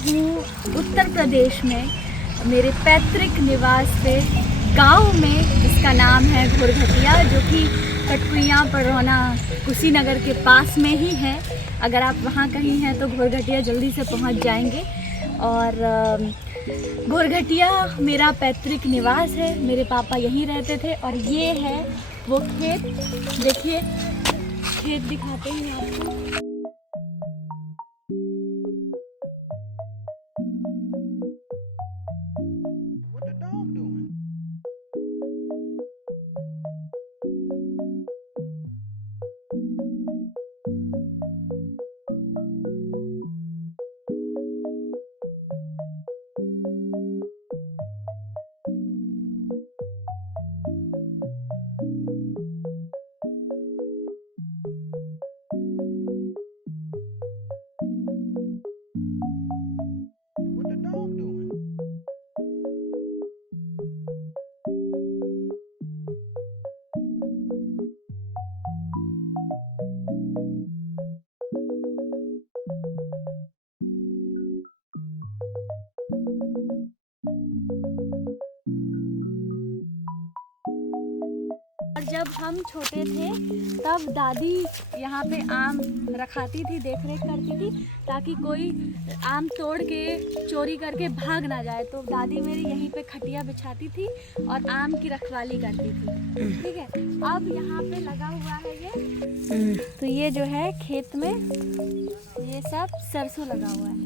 हूँ उत्तर प्रदेश में, मेरे पैतृक निवास पे गांव में, जिसका नाम है घोरघटिया, जो कि कटकुइयाँ पड़रौना कुशीनगर के पास में ही है। अगर आप वहाँ कहीं हैं तो घोरघटिया जल्दी से पहुँच जाएंगे। और घोरघटिया मेरा पैतृक निवास है, मेरे पापा यहीं रहते थे। और ये है वो खेत, देखिए खेत दिखाते हैं आपको। और जब हम छोटे थे तब दादी यहाँ पे आम रखाती थी, देख रेख करती थी, ताकि कोई आम तोड़ के चोरी करके भाग ना जाए। तो दादी मेरी यहीं पे खटिया बिछाती थी और आम की रखवाली करती थी। ठीक है, अब यहाँ पे लगा हुआ है ये, तो ये जो है खेत में ये सब सरसों लगा हुआ है।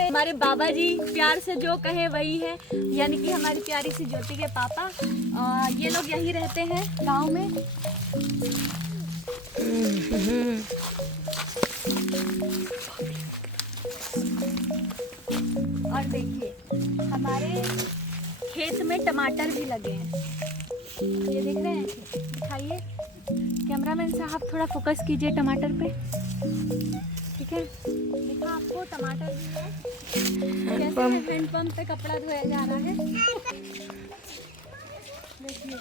हमारे बाबा जी, प्यार से जो कहे वही है, यानी कि हमारी प्यारी सी ज्योति के पापा। ये लोग यहीं रहते हैं गांव में। और देखिए हमारे खेत में टमाटर भी लगे हैं, ये देख रहे हैं? दिखाइए कैमरामैन साहब, थोड़ा फोकस कीजिए टमाटर पे। ठीक है, देखा आपको टमाटर भी है। कैसे हैंडपंप पे कपड़ा धोया जा रहा है, देखिए।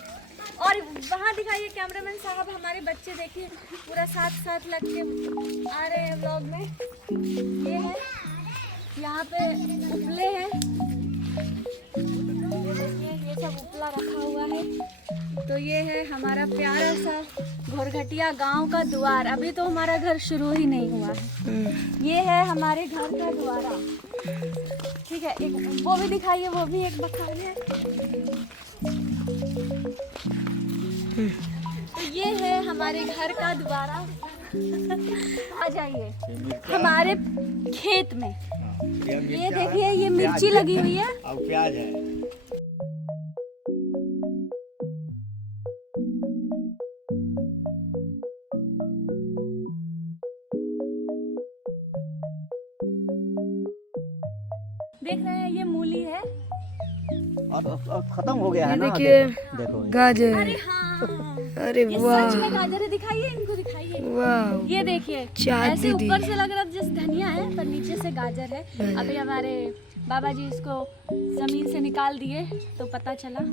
और वहाँ दिखाइए कैमरामैन साहब, हमारे बच्चे देखिए पूरा साथ साथ लग के आ रहे हैं व्लॉग में। ये है, यहाँ पे उपले हैं, ये सब उपला रखा हुआ है। तो ये है हमारा प्यारा सा घोरघटिया गांव का द्वार। अभी तो हमारा घर शुरू ही नहीं हुआ है। ये है हमारे घर का द्वारा। ठीक है, एक वो भी दिखाइए, वो भी एक मकान है। तो ये है हमारे घर का द्वारा। आ जाइए हमारे खेत में, ये देखिए ये मिर्ची लगी हुई है और प्याज है। देख रहे हैं, ये मूली है। और खत्म हो गया है ना, देखिए देखो गाजर। अरे हाँ, अरे ये वाह, सच में गाजर है। दिखाइए इनको, दिखाइए। वाह, ये देखिए, चाट ऐसे दीदी। ऊपर से लग रहा है जैसे धनिया है, पर नीचे से गाजर है। अभी हमारे बाबा जी इसको जमीन से निकाल दिए तो पता चला।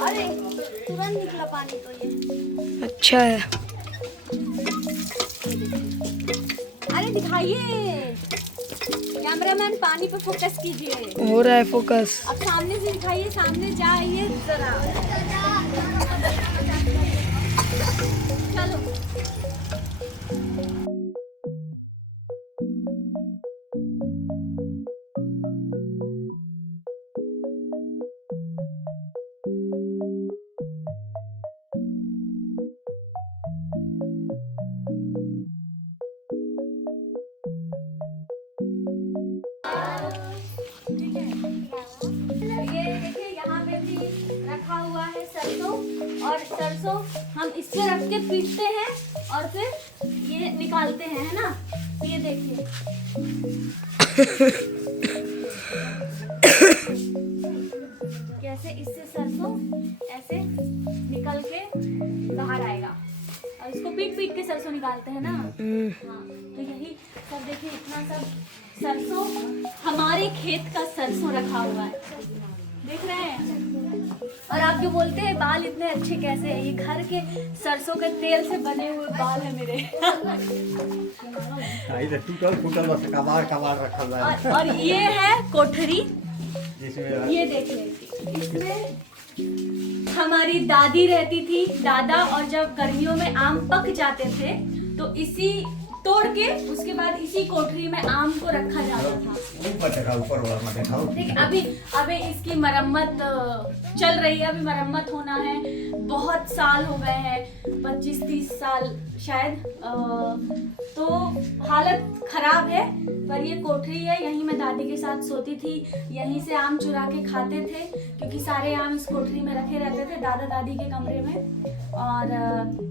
अरे तुरंत निकला पानी, तो ये अच्छा है। अरे दिखाइए कैमरामैन, पानी पे फोकस कीजिए। हो रहा है फोकस। अब सामने से दिखाइए, सामने जाइए जरा। चलो और सरसों हम इससे रख के पीसते हैं और फिर ये निकालते हैं, है ना। तो ये देखिए कैसे इससे सरसों ऐसे निकल के बाहर आएगा और इसको पीट पीट के सरसों निकालते हैं ना। हाँ, तो यही सब देखिए, इतना सब सरसों हमारे खेत का सरसों रखा हुआ है, देख रहे हैं। और आप जो बोलते हैं बाल इतने अच्छे कैसे हैं, ये घर के सरसों के तेल से बने हुए बाल है मेरे। टूटल फूटल बस कबाड़ कबाड़ रखल है। और ये है कोठरी, जिसमें ये देखिए, इसमें हमारी दादी रहती थी, दादा, और जब गर्मियों में आम पक जाते थे तो इसी तोड़ के उसके बाद इसी कोठरी में आम को रखा जाता था। ऊपर वाला मत दिखाओ। ठीक, अभी इसकी मरम्मत चल रही है, अभी मरम्मत होना है। बहुत साल हो गए हैं, 25-30 साल शायद। तो हालत खराब है, पर ये कोठरी है, यहीं मैं दादी के साथ सोती थी, यहीं से आम चुरा के खाते थे, क्योंकि सारे आम इस कोठरी में रखे रहते थे दादा दादी के कमरे में। और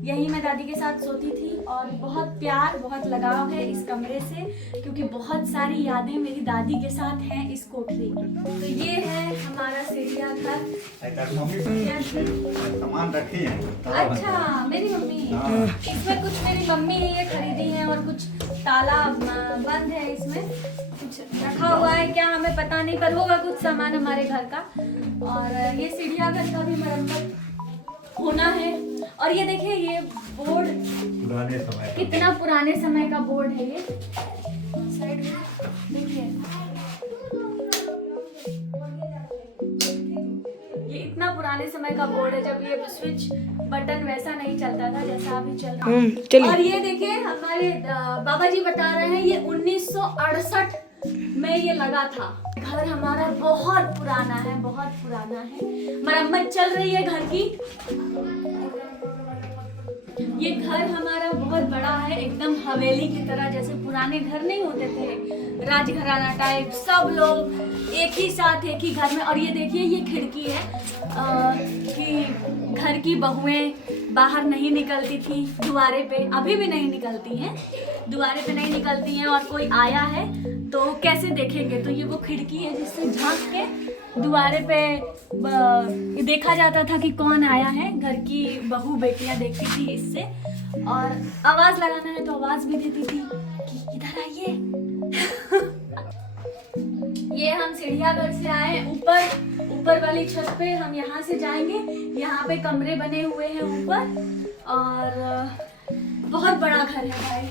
यहीं मैं दादी के साथ सोती थी, और बहुत प्यार, बहुत लगाव है इस कमरे से, क्योंकि बहुत सारी यादें मेरी दादी के साथ हैं इस कोठरी में। तो ये है हमारा चिड़ियाघर। सामान रखी है। अच्छा, मेरी मम्मी, इसमें कुछ मेरी मम्मी ने ये खरीदी है और कुछ ताला बंद है, इसमें कुछ रखा हुआ है, क्या हमें पता नहीं, पर होगा कुछ सामान हमारे घर का। और ये चिड़ियाघर का भी मरम्मत होना है। और ये देखिए, ये बोर्ड पुराने समय कितना पुराने समय का बोर्ड है ये। साइड में देखिए, ये इतना पुराने समय का बोर्ड है, जब ये स्विच बटन वैसा नहीं चलता था जैसा अभी चल रहा है। और ये देखिए, हमारे बाबा जी बता रहे हैं ये 1968 में ये लगा था। घर हमारा बहुत पुराना है, बहुत पुराना है, मरम्मत चल रही है घर की। ये घर हमारा बहुत बड़ा है, एकदम हवेली की तरह, जैसे पुराने घर नहीं होते थे, राजघराना टाइप, सब लोग एक ही साथ एक ही घर में। और ये देखिए, ये खिड़की है कि घर की बहुएं बाहर नहीं निकलती थी दुआरे पे, अभी भी नहीं निकलती हैं, दुआरे पे नहीं निकलती हैं, और कोई आया है तो कैसे देखेंगे। तो ये वो खिड़की है जिससे झांक के दुआरे पे देखा जाता था कि कौन आया है। घर की बहू बेटियां देखती थी इससे, और आवाज लगाना है तो आवाज भी देती थी कि इधर आइए। ये हम चिड़ियाघर से आए, ऊपर वाली छत पे, हम यहाँ से जाएंगे। यहाँ पे कमरे बने हुए हैं ऊपर, और बहुत बड़ा घर है भाई।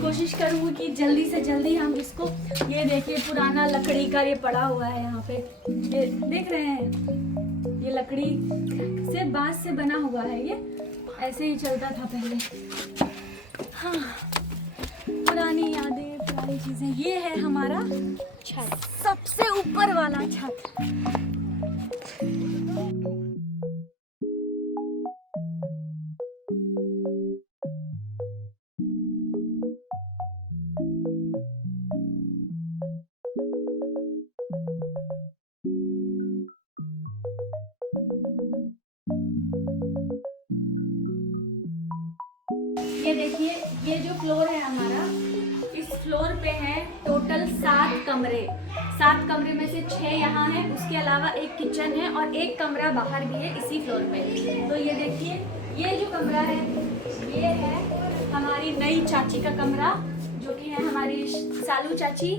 कोशिश करूँगी कि जल्दी से जल्दी हम इसको, ये देखिए पुराना लकड़ी का ये पड़ा हुआ है यहाँ पे, ये देख रहे हैं, ये लकड़ी से, बांस से बना हुआ है, ये ऐसे ही चलता था पहले। हाँ, पुरानी यादें, पुरानी चीजें। ये है हमारा छत, सबसे ऊपर वाला छत। ये देखिए, ये जो फ्लोर है हमारा, इस फ्लोर पे है टोटल 7 कमरे। 7 कमरे में से 6 यहाँ है, उसके अलावा एक किचन है और एक कमरा बाहर भी है इसी फ्लोर पे। तो ये देखिए, ये जो कमरा है, ये है हमारी नई चाची का कमरा, जो कि है हमारी सालू चाची।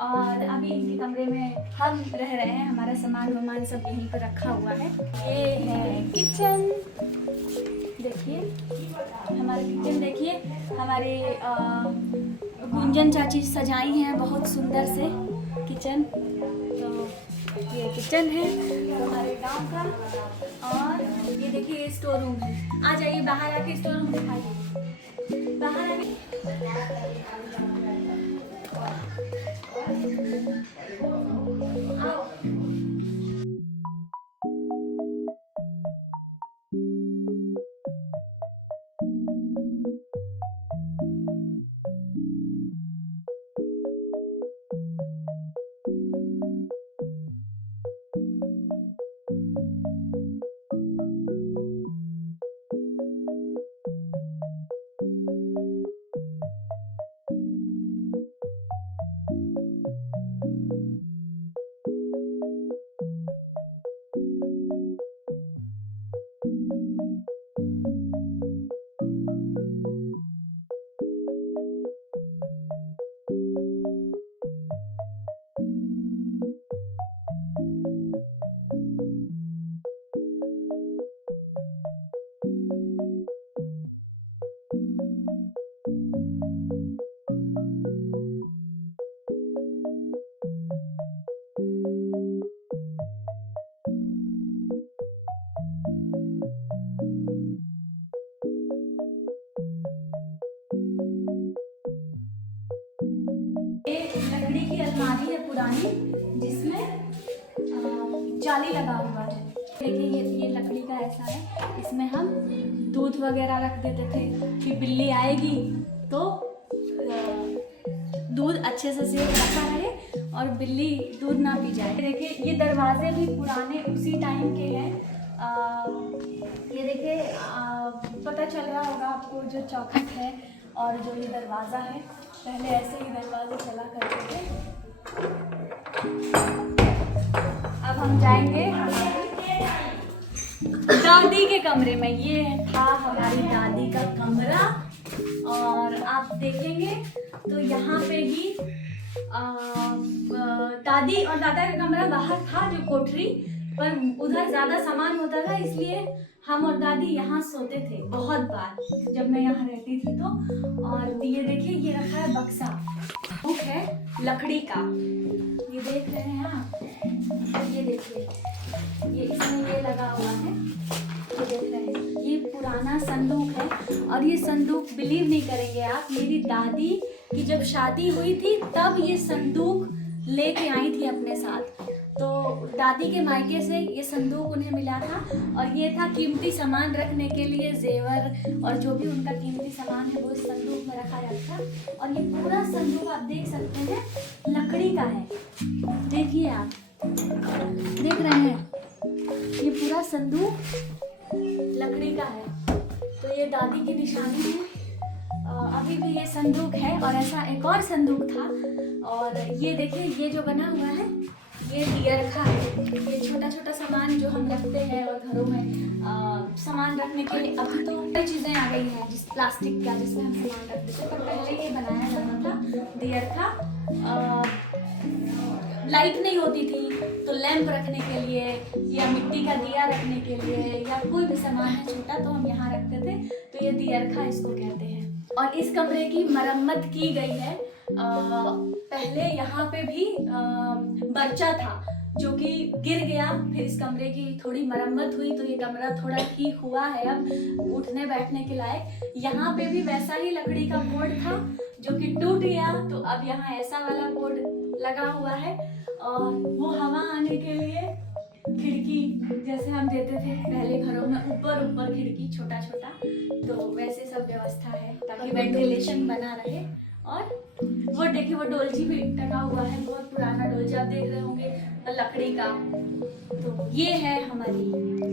और अभी इनके कमरे में हम रह रहे हैं, हमारा सामान वामान सब यहीं पर रखा हुआ है। ये है किचन, देखिए हमारा किचन, देखिए हमारे गुंजन चाची सजाई हैं बहुत सुंदर से किचन। तो ये किचन है हमारे गांव का। और ये देखिए, ये स्टोर रूम है। आ जाइए बाहर आके स्टोर रूम दिखाइए, बाहर आके। लकड़ी की अलमारी है पुरानी, जिसमें जाली लगा हुआ है। देखिए ये लकड़ी का ऐसा है, इसमें हम दूध वगैरह रख देते थे कि बिल्ली आएगी तो दूध अच्छे से सेफ रखा रहे और बिल्ली दूध ना पी जाए। देखिए ये दरवाजे भी पुराने उसी टाइम के हैं। ये देखिए पता चल रहा होगा आपको, जो चौखट है और जो ये दरवाज़ा है, पहले ऐसे ही दरवाजे चला करते थे। अब हम जाएंगे दादी के कमरे में। ये था हमारी दादी का कमरा और आप देखेंगे तो यहाँ पे ही दादी और दादा का कमरा बाहर था, जो कोठरी, पर उधर ज़्यादा सामान होता था, इसलिए हम और दादी यहाँ सोते थे बहुत बार जब मैं यहाँ रहती थी तो। और ये देखिए ये रखा है बक्सा, बुक है लकड़ी का, ये देख रहे हैं आप। ये देखिए ये इसमें ये लगा हुआ है, ये देख रहे हैं, ये पुराना संदूक है। और ये संदूक बिलीव नहीं करेंगे आप, मेरी दादी की जब शादी हुई थी तब ये संदूक लेके आई थी अपने साथ। तो दादी के मायके से ये संदूक उन्हें मिला था और ये था कीमती सामान रखने के लिए, जेवर और जो भी उनका कीमती सामान है वो इस संदूक में रखा जाता था। और ये पूरा संदूक आप देख सकते हैं लकड़ी का है, देखिए आप देख रहे हैं, ये पूरा संदूक लकड़ी का है। तो ये दादी की निशानी है। अभी भी ये संदूक है और ऐसा एक और संदूक था। और ये देखिए ये जो बना हुआ है ये दिया रखा है, ये छोटा छोटा सामान जो हम रखते हैं और घरों में सामान रखने के लिए। अभी तो कई चीज़ें आ गई हैं जिस प्लास्टिक का, जिसमें हम सामान रखते थे, पर पहले ये बनाया जाता था दिया रखा। लाइट नहीं होती थी तो लैंप रखने के लिए या मिट्टी का दिया रखने के लिए या कोई भी सामान है छोटा तो हम यहाँ रखते थे, तो ये दिया रखा इसको कहते हैं। और इस कमरे की मरम्मत की गई है। पहले यहाँ पे भी बच्चा था जो कि गिर गया, फिर इस कमरे की थोड़ी मरम्मत हुई तो ये कमरा थोड़ा ठीक हुआ है, अब उठने बैठने के लायक। यहाँ पे भी वैसा ही लकड़ी का बोर्ड था जो कि टूट गया, तो अब यहाँ ऐसा वाला बोर्ड लगा हुआ है। और वो हवा आने के लिए खिड़की जैसे हम देते थे पहले घरों में, ऊपर ऊपर खिड़की छोटा छोटा, तो वैसे सब व्यवस्था है ताकि वेंटिलेशन बना रहे। और वो देखिए वो डोलची भी टंगा हुआ है, बहुत पुराना डोलची आप देख रहे होंगे लकड़ी का। तो ये है हमारी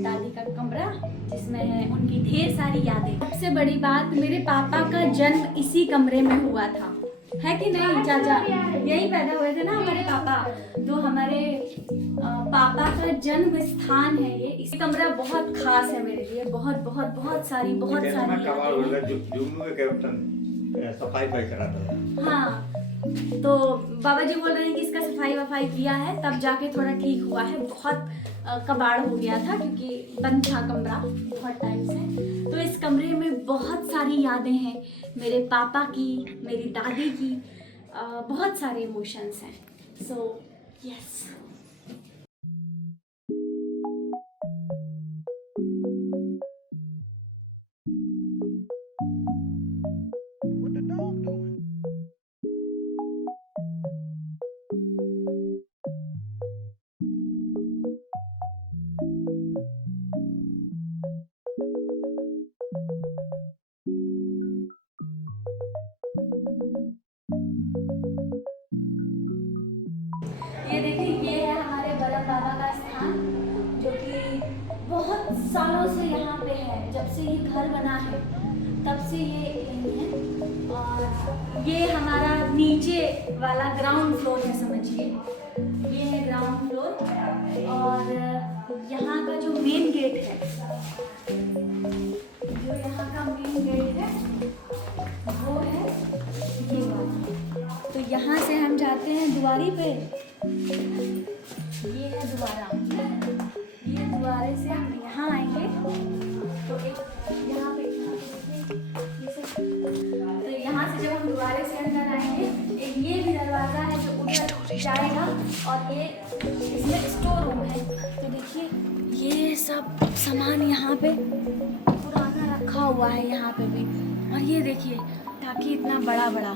दादी का कमरा जिसमें है उनकी ढेर सारी यादें। सबसे बड़ी बात, मेरे पापा का जन्म इसी कमरे में हुआ था, है कि नहीं चाचा? यही पैदा हुए थे ना हमारे पापा, तो हमारे पापा का जन्म स्थान है ये। इस कमरा बहुत खास है मेरे लिए, बहुत बहुत बहुत सारी सफाई करा था। हाँ, तो बाबा जी बोल रहे हैं कि इसका सफाई वफाई किया है तब जाके थोड़ा ठीक हुआ है। बहुत कबाड़ हो गया था क्योंकि बंद था कमरा बहुत टाइम से। तो इस कमरे में बहुत सारी यादें हैं मेरे पापा की, मेरी दादी की, बहुत सारे इमोशंस हैं। So yes. ये देखिए ये है हमारे बड़ा बाबा का स्थान जो कि बहुत सालों से यहाँ पे है। जब से ये घर बना है तब से ये यहीं है। और ये हमारा नीचे वाला ग्राउंड फ्लोर है समझिए, ये है ग्राउंड फ्लोर। और यहाँ का जो मेन गेट है, जो यहाँ का मेन गेट है वो है ये वाला। तो यहाँ से हम जाते हैं दुआरी पे, ये है दुआरा, ये दुआरे से हम यहाँ आएंगे। तो एक यहाँ पे ये सब, तो यहाँ से जब हम दुआरे से अंदर आएंगे, एक ये भी दरवाज़ा है जो उधर जाएगा और ये इसमें स्टोर रूम है। तो देखिए ये सब सामान यहाँ पे पुराना रखा हुआ है यहाँ पे भी। और ये देखिए टाकी इतना बड़ा बड़ा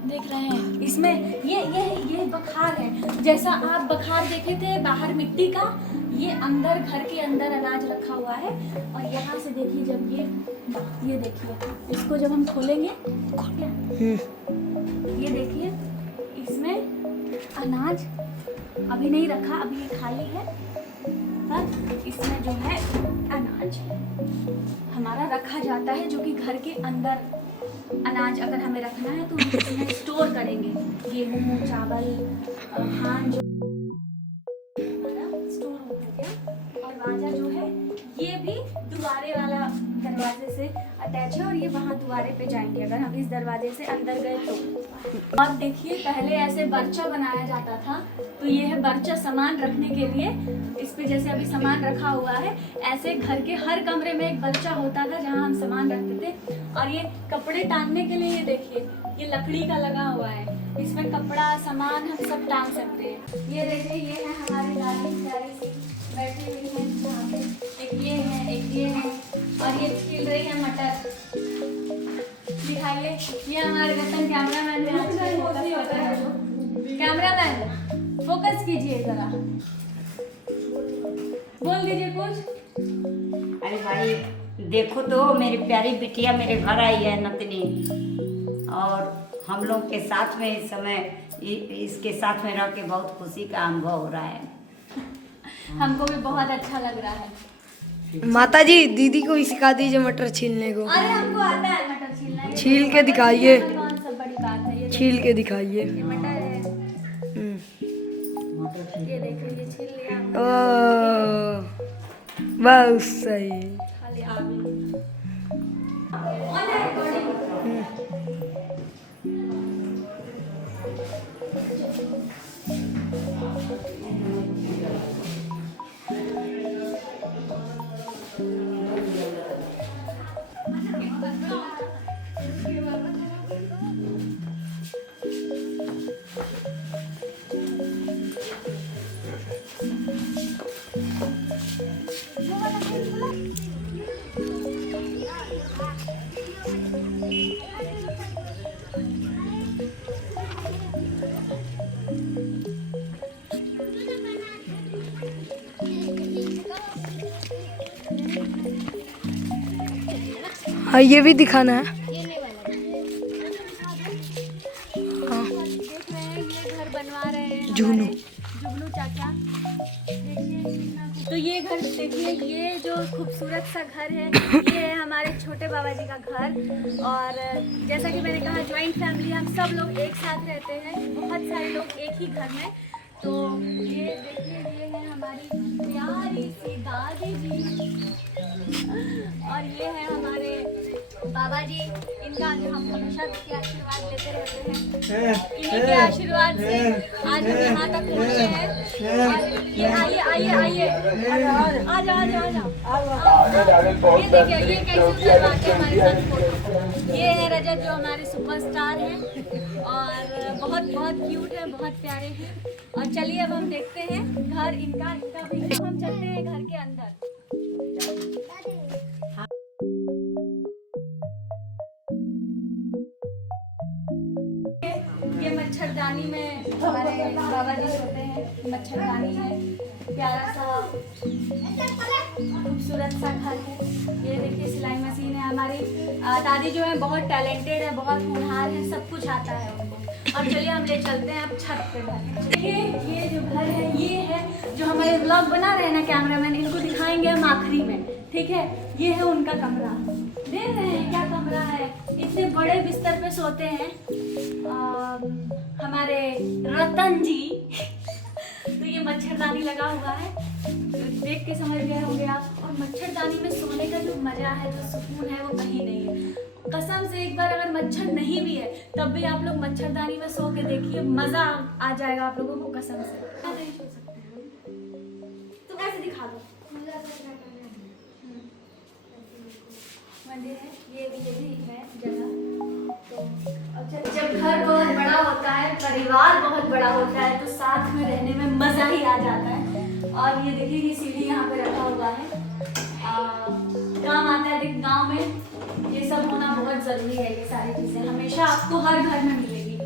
देख रहे हैं, इसमें ये बखार है। जैसा आप बखार देखे थे बाहर मिट्टी का, ये अंदर घर के अंदर अनाज रखा हुआ है। और यहाँ से देखिए जब ये देखिए, इसको जब हम खोलेंगे, ये देखिए इसमें अनाज अभी नहीं रखा, अभी ये खाली है। पर इसमें जो है अनाज हमारा रखा जाता है, जो कि घर के अंदर अनाज अगर हमें रखना है तो हम इसमें स्टोर करेंगे। गेहूँ, चावल, धान जो हमारा स्टोर रूम हो गया। और दरवाजा जो है ये भी दुआरे वाला दरवाजे से अटैच है, और ये वहाँ दुआरे पे जाएंगे अगर हम इस दरवाजे से अंदर गए तो। और देखिए पहले ऐसे बर्चा बनाया जाता था, तो ये है बर्चा सामान रखने के लिए। इस पे जैसे अभी सामान रखा हुआ है, ऐसे घर के हर कमरे में एक बर्चा होता था जहाँ हम सामान रखते थे। और ये कपड़े टांगने के लिए ये देखिए ये लकड़ी का लगा हुआ है, इसमें कपड़ा सामान हम सब टांग सकते हैं। ये देखिए ये है हमारी दादी प्यारी सी बैठी हुई है यहाँ पे, एक ये है, एक ये है, और ये छील रही है मटर। दिखाइए, ये हमारे रतन कैमरामैन है, कैमरामैन फोकस कीजिए जरा, बोल दीजिए कुछ। अरे भाई देखो तो मेरी प्यारी बिटिया मेरे घर आई है नतनी, और हम लोग के साथ में इस समय इसके साथ में रह के बहुत खुशी का अनुभव हो रहा है। हमको भी बहुत अच्छा लग रहा है। माता जी दीदी को ही सिखा दीजिए मटर छीलने को। अरे हमको आता है मटर छीलना। छील के दिखाइए, कौन सा बड़ी बात है, ये छील के दिखाइए। ये मटर है, ये देखिए ये छील लिया हमने। ओह बहुत सही। खाली आलू। ऑन है रिकॉर्डिंग। हाँ ये भी दिखाना है। हाँ देख रहे हैं ये घर बनवा रहे हैं जुगनू जुगनू चाचा। देखिए तो ये घर देखिए, ये जो खूबसूरत सा घर है ये है हमारे छोटे बाबा जी का घर। और जैसा कि मैंने कहा ज्वाइंट फैमिली, हम सब लोग एक साथ रहते हैं, बहुत सारे लोग एक ही घर में। तो ये देखिए ये है हमारी प्यारी सी दादी जी, और ये है हमारे बाबा जी। इनका जो हम हमेशा के आशीर्वाद लेते रहते हैं, इन्हीं के आशीर्वाद से आज हम यहाँ तक पहुँचे हैं। और ये आइए आइए आइए, आ जाओ आ जाओ आ जाओ। ये देखिए ये कैसे उतरवा के हमारे साथ फोटो। ये है रजत जो हमारे सुपरस्टार हैं, और बहुत बहुत क्यूट है, बहुत प्यारे हैं। और चलिए अब हम देखते हैं घर इनका भी। हम चलते हैं घर के अंदर। ये मच्छरदानी में हमारे बाबा जी सोते हैं, मच्छरदानी है, प्यारा सा खूबसूरत सा घर है। ये देखिए सिलाई मशीन है। हमारी दादी जो है बहुत टैलेंटेड है, बहुत होनहार है, सब कुछ आता है उनको। और चलिए हम ले चलते हैं अब छत पे घर। देखिए ये जो घर है ये है जो हमारे ब्लॉग बना रहे हैं ना कैमरामैन, इनको दिखाएंगे हम आखिरी में, ठीक है। ये है उनका कमरा, देख रहे हैं क्या कमरा है, इतने बड़े बिस्तर पे सोते हैं हमारे रतन जी। तो ये मच्छरदानी लगा हुआ है, देख के समझ गए होंगे आप। और मच्छरदानी में सोने का जो मजा है, जो सुकून है, वो कहीं नहीं है। कसम से एक बार अगर मच्छर नहीं भी है तब भी आप लोग मच्छरदानी में सो के देखिए, मजा आ जाएगा आप लोगों को कसम से। नहीं सो सकते हैं, तुम ऐसे दिखा दो। मंदिर है, ये भी है जगह। तो जब घर बहुत बड़ा होता है, परिवार बहुत बड़ा होता है, तो साथ में रहने में मजा ही आ जाता है। और ये देखिए ये सीढ़ी यहाँ पे रखा हुआ है, काम आता है। देख गाँव में ये सब होना बहुत जरूरी है। ये सारी चीजें हमेशा आपको हर घर में मिलेगी।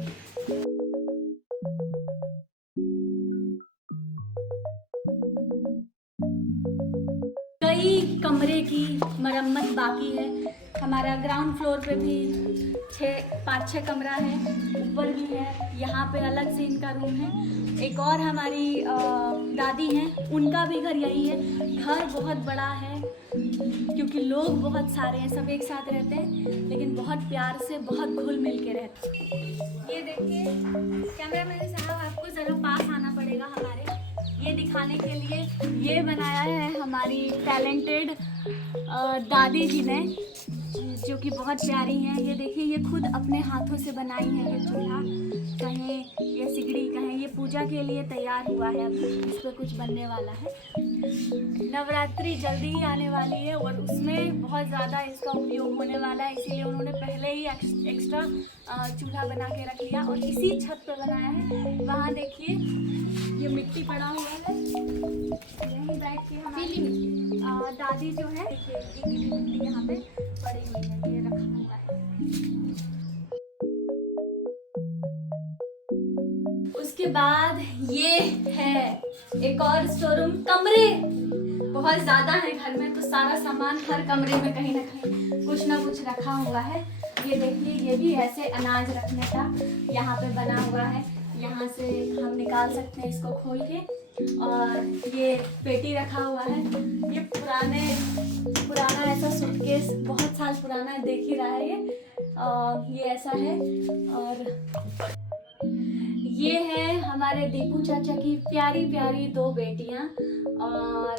कई कमरे की मरम्मत बाकी है। हमारा ग्राउंड फ्लोर पे भी 5-6 कमरा है, ऊपर भी है, यहाँ पे अलग से इनका रूम है। एक और हमारी दादी हैं, उनका भी घर यही है। घर बहुत बड़ा है क्योंकि लोग बहुत सारे हैं, सब एक साथ रहते हैं, लेकिन बहुत प्यार से, बहुत घुल मिल के रहते हैं। ये देखिए कैमरामैन साहब, आपको ज़रा पास आना पड़ेगा हमारे, ये दिखाने के लिए। ये बनाया है हमारी टैलेंटेड दादी जी ने, जो कि बहुत प्यारी हैं। ये देखिए ये खुद अपने हाथों से बनाई है। ये चूल्हा कहें, ये सिगड़ी कहें, ये पूजा के लिए तैयार हुआ है। अब इस पर कुछ बनने वाला है। नवरात्रि जल्दी ही आने वाली है और उसमें बहुत ज़्यादा इसका उपयोग होने वाला है, इसीलिए उन्होंने पहले ही एक्स्ट्रा चूल्हा बना के रख लिया और इसी छत पर बनाया है। वहाँ देखिए ये मिट्टी पड़ा हुआ है, यहीं बैठ के हमारी दादी जो है, देखिए ये गीली मिट्टी यहाँ पे पड़ी हुई है, ये रखा हुआ है। उसके बाद ये है एक और स्टोर रूम। कमरे बहुत ज़्यादा है घर में, तो सारा सामान हर कमरे में कहीं ना कहीं कुछ ना कुछ रखा हुआ है। ये देखिए ये भी ऐसे अनाज रखने का यहाँ पे बना हुआ है, यहाँ से हम निकाल सकते हैं इसको खोल के। और ये पेटी रखा हुआ है, ये पुराना ऐसा सूटकेस, बहुत साल पुराना है, देख ही रहा है ये ऐसा है। और ये है हमारे दीपू चाचा की प्यारी प्यारी 2 बेटियां, और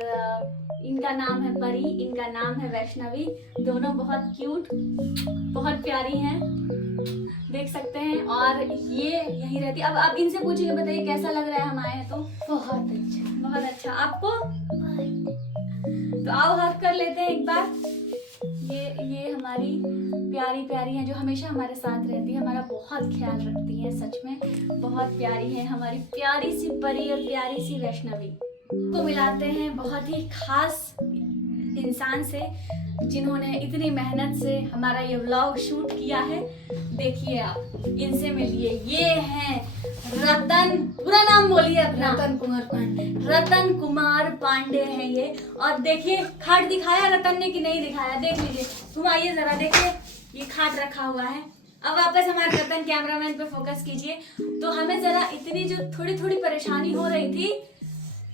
इनका नाम है परी, इनका नाम है वैष्णवी। दोनों बहुत क्यूट, बहुत प्यारी हैं, देख सकते हैं। और ये यहीं रहती। अब इनसे पूछिए, बताइए कैसा लग रहा है हम आए हैं तो? बहुत अच्छा, बहुत अच्छा। आपको? तो आओ हक कर लेते हैं एक बार। ये हमारी प्यारी प्यारी हैं, जो हमेशा हमारे साथ रहती है, हमारा बहुत ख्याल रखती हैं, सच में बहुत प्यारी है हमारी प्यारी सी परी और प्यारी सी वैष्णवी। को मिलाते हैं बहुत ही खास इंसान से, जिन्होंने इतनी मेहनत से हमारा ये व्लॉग शूट किया है। देखिए आप इनसे मिलिए, ये हैं रतन, पूरा नाम बोलिए अपना। रतन कुमार पांडे। रतन कुमार पांडे हैं ये। और देखिए खाट दिखाया रतन ने कि नहीं दिखाया, देख लीजिए। तुम आइए जरा, देखिए ये खाट रखा हुआ है। अब वापस हमारे रतन कैमरामैन पे फोकस कीजिए। तो हमें जरा इतनी जो थोड़ी थोड़ी परेशानी हो रही थी,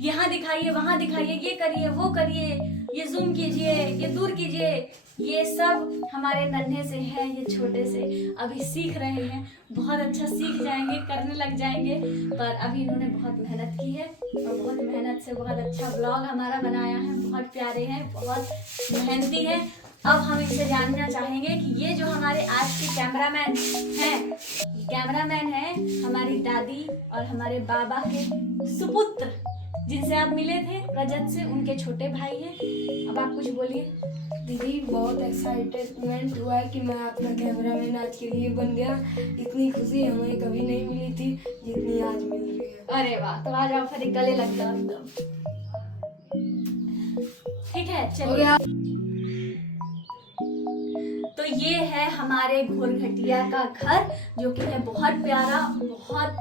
यहाँ दिखाइए, वहाँ दिखाइए, ये करिए, वो करिए, ये जूम कीजिए, ये दूर कीजिए, ये सब हमारे नन्हे से है, ये छोटे से अभी सीख रहे हैं। बहुत अच्छा सीख जाएंगे, करने लग जाएंगे। पर अभी इन्होंने बहुत मेहनत की है और बहुत मेहनत से बहुत अच्छा ब्लॉग हमारा बनाया है। बहुत प्यारे हैं, बहुत मेहनती हैं। अब हम इनसे जानना चाहेंगे कि ये जो हमारे आज के कैमरामैन हैं हमारी दादी और हमारे बाबा के सुपुत्र, जिनसे आप मिले थे रजत से, उनके छोटे भाई हैं। अब आप कुछ बोलिए। दीदी बहुत एक्साइटमेंट हुआ है कि मैं आपका कैमरामैन आज के लिए बन गया। इतनी खुशी हमें कभी नहीं मिली थी जितनी आज मिल रही है। अरे वाह, तो आज आप फिर गले लग जाओ एकदम। ठीक है, चलिए। तो ये है हमारे घोरघटिया का घर, जो कि है बहुत प्यारा, बहुत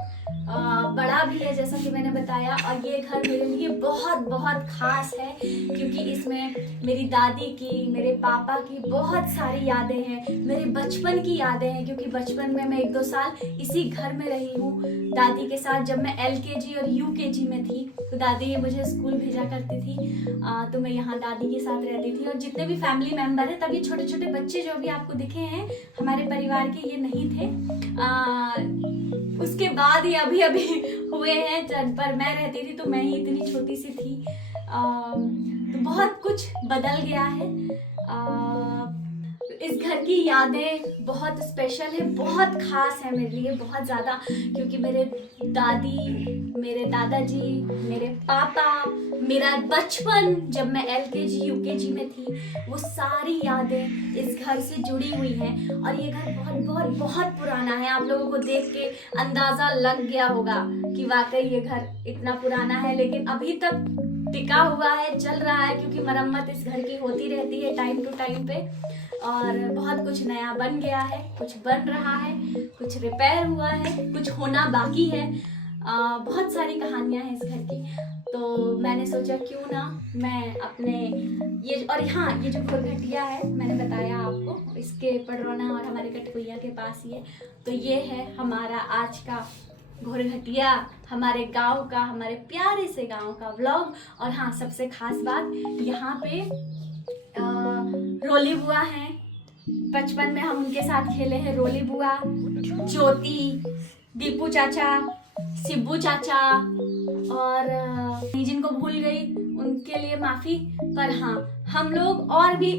बड़ा भी है जैसा कि मैंने बताया, और ये घर मेरे लिए बहुत बहुत खास है क्योंकि इसमें मेरी दादी की, मेरे पापा की बहुत सारी यादें हैं, मेरे बचपन की यादें हैं क्योंकि बचपन में मैं 1-2 साल इसी घर में रही हूँ दादी के साथ। जब मैं LKG और UKG में थी तो दादी मुझे स्कूल भेजा करती थी, तो मैं यहाँ दादी के साथ रहती थी। और जितने भी फैमिली मेम्बर हैं, तभी छोटे छोटे बच्चे जो भी आपको दिखे हैं हमारे परिवार के, ये नहीं थे। उसके बाद ही अभी अभी हुए हैं, पर मैं रहती थी तो मैं ही इतनी छोटी सी थी। तो बहुत कुछ बदल गया है। इस घर की यादें बहुत स्पेशल है, बहुत खास है मेरे लिए, बहुत ज़्यादा, क्योंकि मेरे दादी, मेरे दादाजी, मेरे पापा, मेरा बचपन जब मैं LKG UKG में थी, वो सारी यादें इस घर से जुड़ी हुई हैं। और ये घर बहुत बहुत बहुत पुराना है। आप लोगों को देख के अंदाज़ा लग गया होगा कि वाकई ये घर इतना पुराना है, लेकिन अभी तक टिका हुआ है, चल रहा है, क्योंकि मरम्मत इस घर की होती रहती है टाइम टू टाइम पे। और बहुत कुछ नया बन गया है, कुछ बन रहा है, कुछ रिपेयर हुआ है, कुछ होना बाकी है। बहुत सारी कहानियां हैं इस घर की। तो मैंने सोचा क्यों ना मैं अपने ये, और हाँ, ये जो घुरघटिया है मैंने बताया आपको, इसके पडरौना और हमारे कटकुइया के पास ही है। तो ये है हमारा आज का घुरघटिया, हमारे गांव का, हमारे प्यारे से गांव का व्लॉग। और हाँ, सबसे खास बात, यहाँ पे रोली बुआ हैं। बचपन में हम उनके साथ खेले हैं। रोली बुआ, ज्योति, दीपू चाचा, सिब्बू चाचा, और जिनको भूल गई उनके लिए माफ़ी। पर हाँ, हम लोग और भी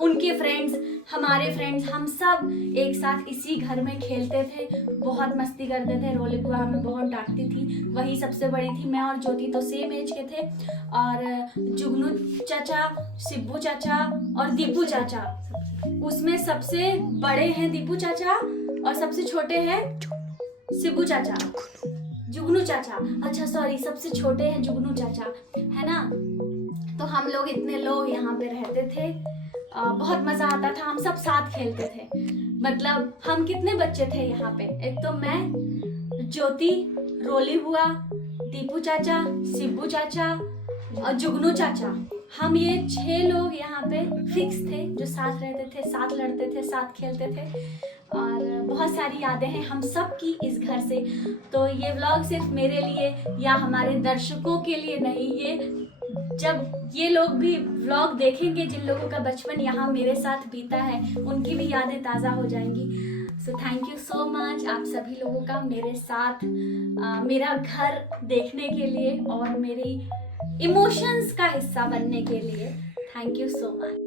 उनके फ्रेंड्स, हमारे फ्रेंड्स, हम सब एक साथ इसी घर में खेलते थे, बहुत मस्ती करते थे। रोली बुआ हमें बहुत डांटती थी, वही सबसे बड़ी थी। मैं और ज्योति तो सेम एज के थे। और जुगनू चाचा, सिब्बू चाचा और दीपू चाचा, उसमें सबसे बड़े हैं दीपू चाचा और सबसे छोटे हैं सिब्बू चाचा, जुगनू चाचा। अच्छा सॉरी, सबसे छोटे हैं जुगनू चाचा, है ना। तो हम लोग इतने लोग यहाँ पे रहते थे, बहुत मजा आता था, हम सब साथ खेलते थे। मतलब हम कितने बच्चे थे यहाँ पे, एक तो मैं, ज्योति, रोली बुआ, दीपू चाचा, सिब्बू चाचा और जुगनू चाचा, हम ये 6 लोग यहाँ पे फिक्स थे जो साथ रहते थे, साथ लड़ते थे, साथ खेलते थे। और बहुत सारी यादें हैं हम सब की इस घर से। तो ये व्लॉग सिर्फ मेरे लिए या हमारे दर्शकों के लिए नहीं, ये जब ये लोग भी व्लॉग देखेंगे, जिन लोगों का बचपन यहाँ मेरे साथ बीता है, उनकी भी यादें ताज़ा हो जाएंगी। So thank you so much आप सभी लोगों का मेरे साथ मेरा घर देखने के लिए और मेरी इमोशंस का हिस्सा बनने के लिए। Thank you so much.